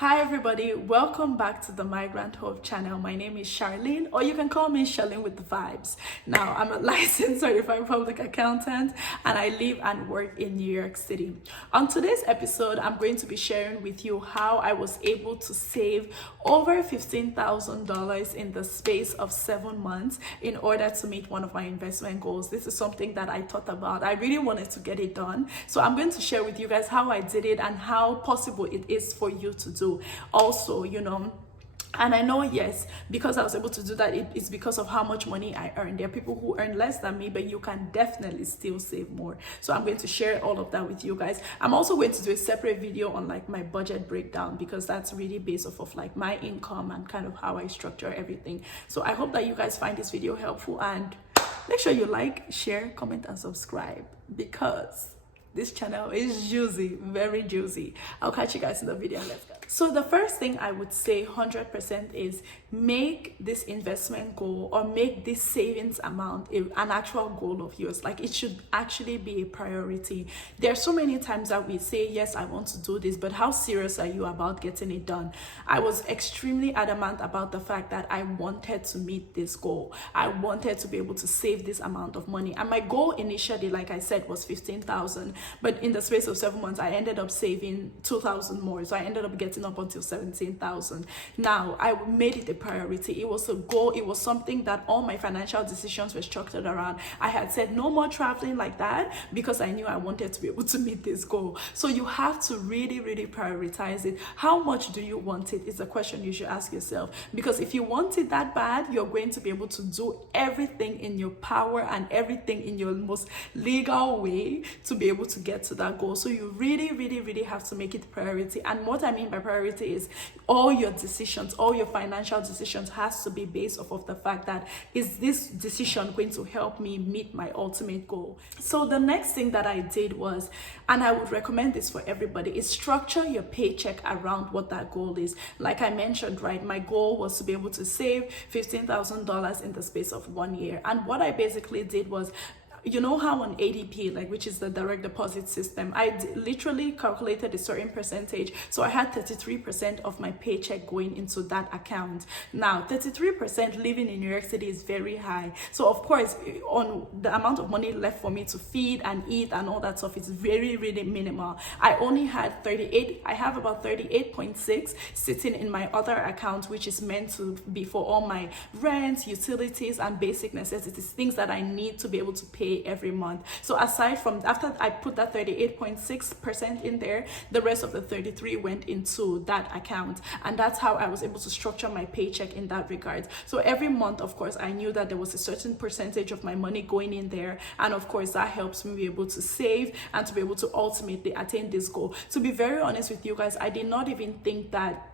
Hi everybody, welcome back to the Migrant Hope channel. My name is Charlene, or you can call me Charlene with the vibes. Now, I'm a licensed certified public accountant and I live and work in New York City. On today's episode, I'm going to be sharing with you how I was able to save over $15,000 in the space of 7 months in order to meet one of my investment goals. This is something that I thought about. I really wanted to get it done. So I'm going to share with you guys how I did it and how possible it is for you to do. Also, and I know, yes, because I was able to do that, it's because of how much money I earn. There are people who earn less than me, but you can definitely still save more. So I'm going to share all of that with you guys. I'm also going to do a separate video on like my budget breakdown, because that's really based off of like my income and kind of how I structure everything. So I hope that you guys find this video helpful, and make sure you like, share, comment, and subscribe, because this channel is juicy, very juicy. I'll catch you guys in the video. Let's go. So the first thing I would say 100% is make this investment goal or make this savings amount an actual goal of yours. Like, it should actually be a priority. There are so many times that we say, yes, I want to do this, but how serious are you about getting it done? I was extremely adamant about the fact that I wanted to meet this goal. I wanted to be able to save this amount of money. And my goal initially, like I said, was $15,000. But in the space of 7 months, I ended up saving $2,000 more. So I ended up getting up until $17,000. Now, I made it a priority. It was a goal. It was something that all my financial decisions were structured around. I had said no more traveling like that because I knew I wanted to be able to meet this goal. So you have to really, really prioritize it. How much do you want it is a question you should ask yourself. Because if you want it that bad, you're going to be able to do everything in your power and everything in your most legal way to be able to get to that goal. So you really, really, really have to make it a priority. And what I mean by priority is all your decisions, all your financial decisions has to be based off of the fact that, is this decision going to help me meet my ultimate goal? So the next thing that I did was, and I would recommend this for everybody, is structure your paycheck around what that goal is. Like I mentioned, right, my goal was to be able to save $15,000 in the space of 1 year. And what I basically did was, you know how on ADP, like, which is the direct deposit system, I literally calculated a certain percentage. So I had 33% of my paycheck going into that account. Now, 33% living in New York City is very high. So of course, on the amount of money left for me to feed and eat and all that stuff, it's very, really minimal. I only had 38. I have about 38.6 sitting in my other account, which is meant to be for all my rent, utilities, and basic necessities, things that I need to be able to pay every month. So aside from, after I put that 38.6% in there, the rest of the 33 went into that account. And that's how I was able to structure my paycheck in that regard. So every month, of course, I knew that there was a certain percentage of my money going in there. And of course, that helps me be able to save and to be able to ultimately attain this goal. To be very honest with you guys, I did not even think that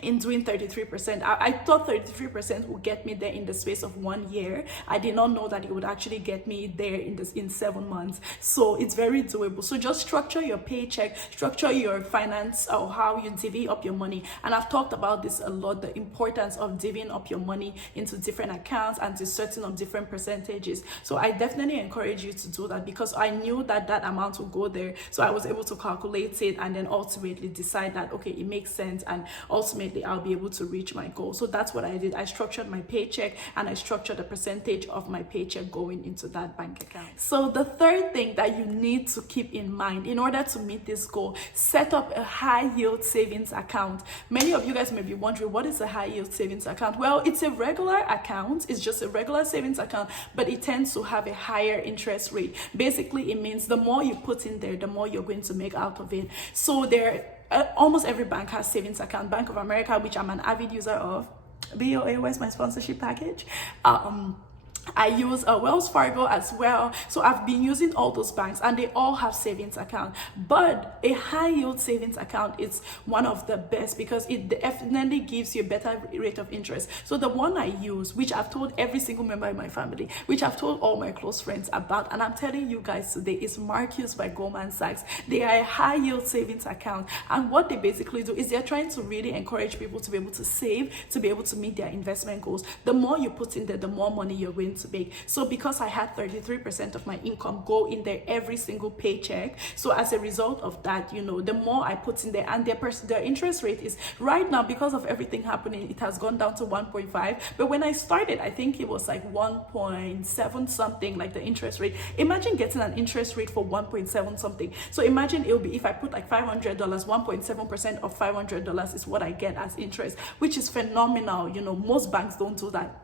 in doing 33%, I thought 33% would get me there in the space of 1 year. I did not know that it would actually get me there in 7 months. So it's very doable. So just structure your paycheck, structure your finance, or how you divvy up your money. And I've talked about this a lot, the importance of divvying up your money into different accounts and to certain of different percentages. So I definitely encourage you to do that, because I knew that that amount would go there. So I was able to calculate it and then ultimately decide that, okay, it makes sense, and ultimately I'll be able to reach my goal. So that's what I did. I structured my paycheck and I structured the percentage of my paycheck going into that bank account. So the third thing that you need to keep in mind in order to meet this goal, set up a high yield savings account. Many of you guys may be wondering, what is a high yield savings account? Well, it's a regular account. It's just a regular savings account, but it tends to have a higher interest rate. Basically, it means the more you put in there, the more you're going to make out of it. So almost every bank has savings account. Bank of America, which I'm an avid user of. BOA, where's my sponsorship package? I use a Wells Fargo as well. So I've been using all those banks and they all have savings account. But a high yield savings account is one of the best because it definitely gives you a better rate of interest. So the one I use, which I've told every single member in my family, which I've told all my close friends about, and I'm telling you guys today, is Marcus by Goldman Sachs. They are a high yield savings account. And what they basically do is they're trying to really encourage people to be able to save, to be able to meet their investment goals. The more you put in there, the more money you're going going to make. So because I had 33% of my income go in there every single paycheck, so as a result of that, you know, the more I put in there, and their interest rate is right now, because of everything happening, it has gone down to 1.5. But when I started, I think it was like 1.7 something, like the interest rate. Imagine getting an interest rate for 1.7 something. So imagine it'll be, if I put like $500, 1.7% of $500 is what I get as interest, which is phenomenal. You know, most banks don't do that.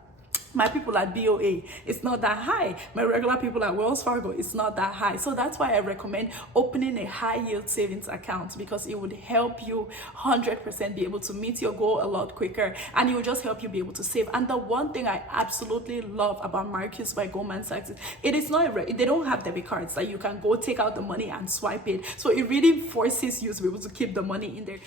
My people at BOA, it's not that high. My regular people at Wells Fargo, it's not that high. So that's why I recommend opening a high yield savings account, because it would help you 100% be able to meet your goal a lot quicker, and it will just help you be able to save. And the one thing I absolutely love about Marcus by Goldman Sachs is it is not, they don't have debit cards that you can go take out the money and swipe it. So it really forces you to be able to keep the money in there.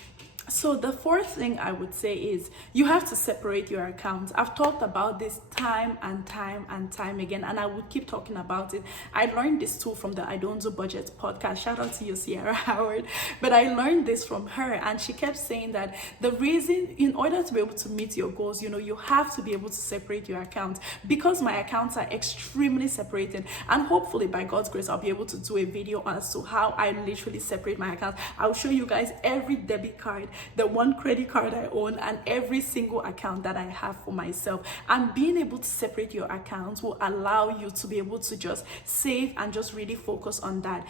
So the fourth thing I would say is you have to separate your accounts. I've talked about this time and time again, and I would keep talking about it. I learned this too from the I Don't Do Budget podcast. Shout out to you, Sierra Howard. But I learned this from her, and she kept saying that the reason, in order to be able to meet your goals, you know, you have to be able to separate your accounts, because my accounts are extremely separated. And hopefully by God's grace, I'll be able to do a video as to how I literally separate my accounts. I'll show you guys every debit card, the one credit card I own, and every single account that I have for myself. And being able to separate your accounts will allow you to be able to just save and just really focus on that.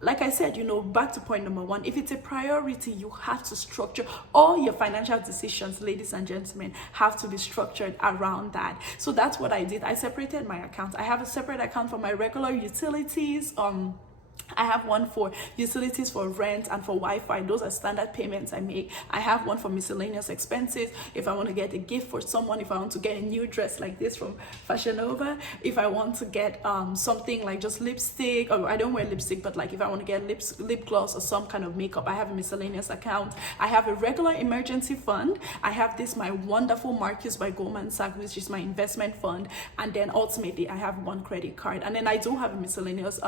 Like I said, you know, back to point number one, if it's a priority, you have to structure all your financial decisions, ladies and gentlemen, have to be structured around that. So that's what I did. I separated my accounts. I have a separate account for my regular utilities, I have one for utilities, for rent, and for Wi-Fi. Those are standard payments I make. I have one for miscellaneous expenses. If I want to get a gift for someone, if I want to get a new dress like this from Fashion Nova, if I want to get something like just lipstick, or I don't wear lipstick, but like if I want to get lip gloss or some kind of makeup, I have a miscellaneous account. I have a regular emergency fund. I have this, my wonderful Marcus by Goldman Sachs, which is my investment fund. And then ultimately I have one credit card. And then I do have a miscellaneous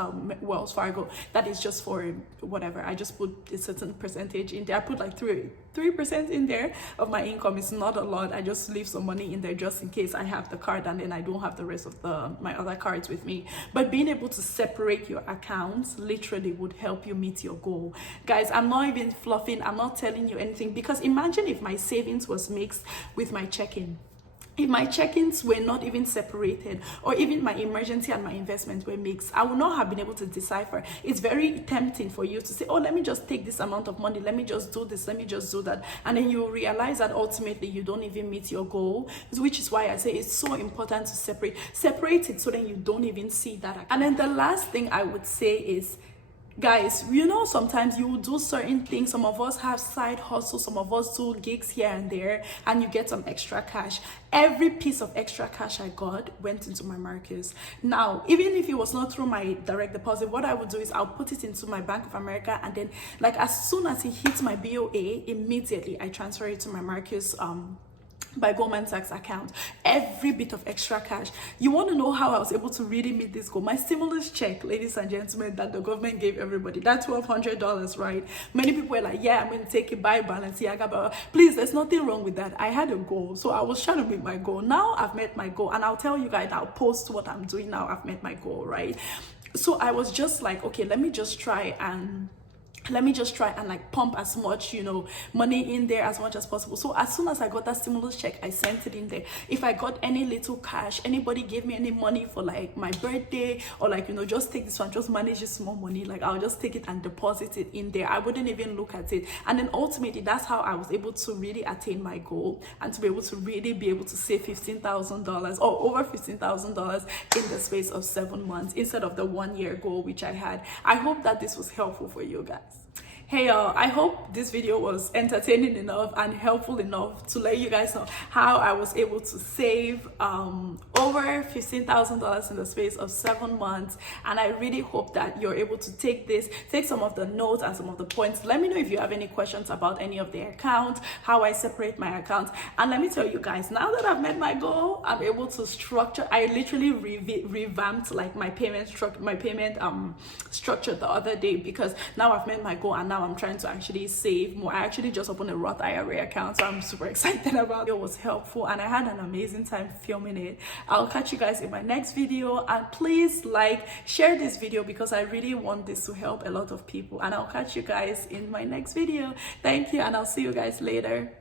Wells Fargo that is just for whatever. I just put a certain percentage in there. I put like 3% in there of my income. It's not a lot. I just leave some money in there just in case I have the card and then I don't have the rest of my other cards with me. But being able to separate your accounts literally would help you meet your goal. Guys, I'm not even fluffing. I'm not telling you anything, because imagine if my savings was mixed with my checking. If my check-ins were not even separated, or even my emergency and my investments were mixed, I would not have been able to decipher. It's very tempting for you to say, oh, let me just take this amount of money, let me just do this, let me just do that. And then you realize that ultimately you don't even meet your goal, which is why I say it's so important to separate it, so then you don't even see that. And then the last thing I would say is, guys, you know, sometimes you will do certain things. Some of us have side hustles, some of us do gigs here and there, and you get some extra cash. Every piece of extra cash I got went into my Marcus. Now, even if it was not through my direct deposit, what I would do is I'll put it into my Bank of America, and then like as soon as it hits my BOA, immediately I transfer it to my Marcus by Goldman Sachs account. Every bit of extra cash. You want to know how I was able to really meet this goal? My stimulus check, ladies and gentlemen, that the government gave everybody, that $1,200, right? Many people were like, yeah, I'm going to take it by Balenciaga, but please, there's nothing wrong with that. I had a goal, so I was trying to meet my goal. Now I've met my goal, and I'll tell you guys, I'll post what I'm doing now. I've met my goal, right? So I was just like, okay, let me just try and like pump as much, you know, money in there as much as possible. So as soon as I got that stimulus check, I sent it in there. If I got any little cash, anybody gave me any money for like my birthday, or like, you know, just take this one, just manage this small money, like I'll just take it and deposit it in there. I wouldn't even look at it. And then ultimately that's how I was able to really attain my goal, and to be able to really be able to save $15,000 or over $15,000 in the space of 7 months, instead of the 1 year goal which I had. I hope that this was helpful for you guys. Hey y'all, I hope this video was entertaining enough and helpful enough to let you guys know how I was able to save over $15,000 in the space of 7 months. And I really hope that you're able to take some of the notes and some of the points. Let me know if you have any questions about any of the accounts, how I separate my accounts. And let me tell you guys, now that I've met my goal, I'm able to structure. I literally revamped like my payment structure the other day, because now I've met my goal, and now I'm trying to actually save more. I actually just opened a Roth IRA account, so I'm super excited about it. It was helpful, and I had an amazing time filming it. I'll catch you guys in my next video, and please share this video because I really want this to help a lot of people, and I'll catch you guys in my next video. Thank you, and I'll see you guys later.